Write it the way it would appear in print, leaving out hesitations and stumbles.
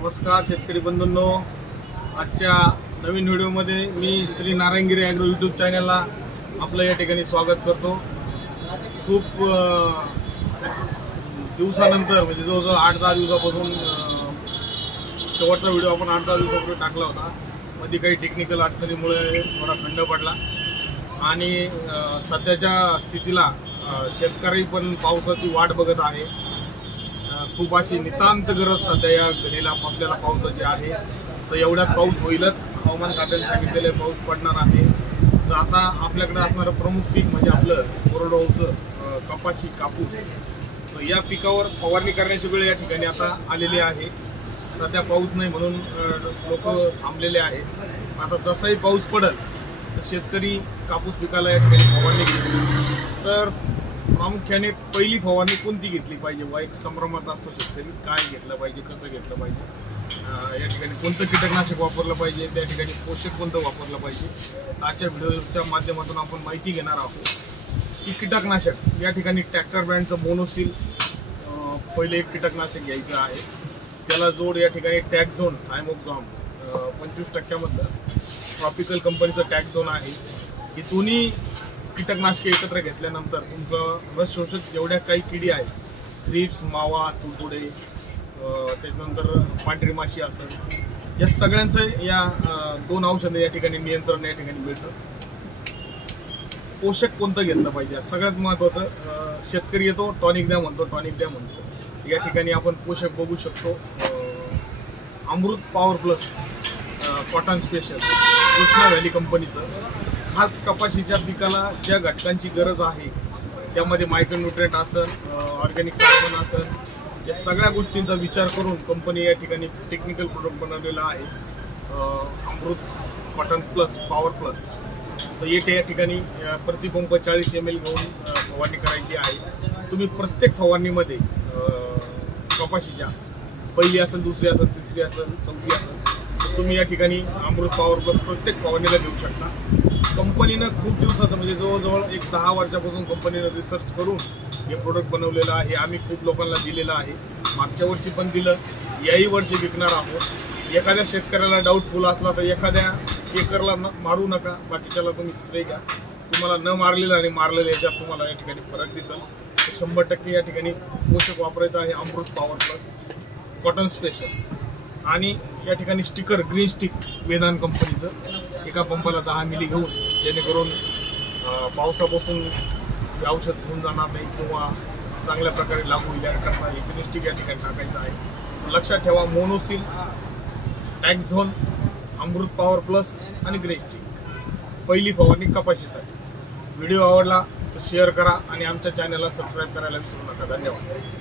नमस्कार शेतकरी बंधूंनो, आजच्या नवीन व्हिडिओमध्ये मी श्री नारायणगिरी ॲग्रो यूट्यूब चॅनलला आपलं या ठिकाणी स्वागत करतो। खूप दिवसानंतर म्हणजे जवळजवळ 8-10 दिवसापासून शेवटचा व्हिडिओ आपण 8-10 दिवसापूर्वी टाकला होता। मध्ये काही टेक्निकल अडचणीमुळे थोडा खंड पडला आणि सध्याच्या स्थितीला शेतकरी पण पावसाची वाट बघत आहे। खूप अशी नितांत गरज सध्या या घडीला आपल्याला पावसाची आहे। तर एवढ्यात पाऊस होईलच, हवामान खात्याने सांगितलेले पाऊस पडणार आहे। तर आता आपल्याकडे असणारं प्रमुख पीक म्हणजे आपलं कोरडवाहूचं कपाशी कापूस। तर या पिकावर फवारणी करण्याची वेळ या ठिकाणी आता आलेली आहे। सध्या पाऊस नाही म्हणून लोक थांबलेले आहेत। आता जसाही पाऊस पडेल तर शेतकरी कापूस पिकाला या ठिकाणी फवारणी घेतील। तर प्रामुख्याने पहिली फवारणी कोणती घेतली पाहिजे व एक संभ्रमात असतो शेतकरी, काय घेतलं पाहिजे, कसं घेतलं पाहिजे, या ठिकाणी कोणतं कीटकनाशक वापरलं पाहिजे, त्या ठिकाणी पोषक कोणतं वापरलं पाहिजे। आजच्या व्हिडिओच्या माध्यमातून आपण माहिती घेणार आहोत की कीटकनाशक या ठिकाणी ट्रॅक्टर ब्रँडचं मोनोसिल पहिले एक कीटकनाशक घ्यायचं आहे। त्याला जोड या ठिकाणी टॅक्झोन थायमोक्झाम 25% ट्रॉपिकल कंपनीचं टॅक्झोन आहे। ही दोन्ही कीटकनाशके एकत्र घेतल्यानंतर तुमचं रस शोषक जेवढ्या काही किडी आहेत, थ्रिप्स, मावा, तुडतुडे, त्याच्यानंतर पांढरी माशी असेल, या सगळ्यांचं या दोन औषधं या ठिकाणी नियंत्रण या ठिकाणी मिळतं। पोषक कोणतं घेतलं पाहिजे सगळ्यात महत्त्वाचं, शेतकरी येतो टॉनिक द्या म्हणतो, या ठिकाणी आपण पोषक बघू शकतो। Amrut power plus cotton special Krishna valley कंपनीचं खास कपाशीच्या पिकाला ज्या घटकांची गरज आहे त्यामध्ये मायक्रोन्यूट्रिएंट असेल, ऑर्गॅनिक कार्बन असेल, या सगळ्या गोष्टींचा विचार करून कंपनी या ठिकाणी टेक्निकल प्रोडक्ट बनवलेला आहे अमृत कॉटन प्लस पॉवर प्लस। तर येथे या ठिकाणी प्रतिपंप 40 ml घेऊन फवारणी करायची आहे। तुम्ही प्रत्येक फवारणीमध्ये कपाशीच्या पहिली असेल, दुसरी असेल, तिसरी असेल, चौथी असेल, तुम्ही या ठिकाणी अमृत पॉवर प्लस प्रत्येक फवारणीला घेऊ शकता। कंपनीनं खूप दिवसाचं म्हणजे जवळजवळ एक 10 वर्षापासून कंपनीनं रिसर्च करून हे प्रोडक्ट बनवलेलं आहे। आम्ही खूप लोकांना दिलेलं आहे, मागच्या वर्षी पण दिलं, याही वर्षी विकणार आहोत। एखाद्या शेतकऱ्याला डाऊटफुल असला तर एखाद्या एकरला मारू नका, बाकीच्याला तुम्ही स्प्रे घ्या। तुम्हाला न मारलेलं आणि मारलेलं याच्यात तुम्हाला या ठिकाणी फरक दिसेल। 100% या ठिकाणी पोषक वापरायचं आहे अमृत पॉवर प्लस कॉटन स्पेशल। आणि या ठिकाणी स्टिकर ग्रीन स्टिक वेदांत कंपनीचं एका पंपाला 10 मिली घेऊन, जेणेकरून पावसापासून हे औषध घेऊन जाणार नाही किंवा चांगल्या प्रकारे लागू होईल करता हे ग्रीन स्टिक या ठिकाणी टाकायचं आहे। लक्षात ठेवा, मोनोसिल, टॅक्झोन, अमृत पॉवर प्लस आणि ग्रीन स्टिक पहिली फवारणी कपाशीसाठी। व्हिडिओ आवडला तर शेअर करा आणि आमच्या चॅनलला सबस्क्राईब करायला विसरू नका। धन्यवाद।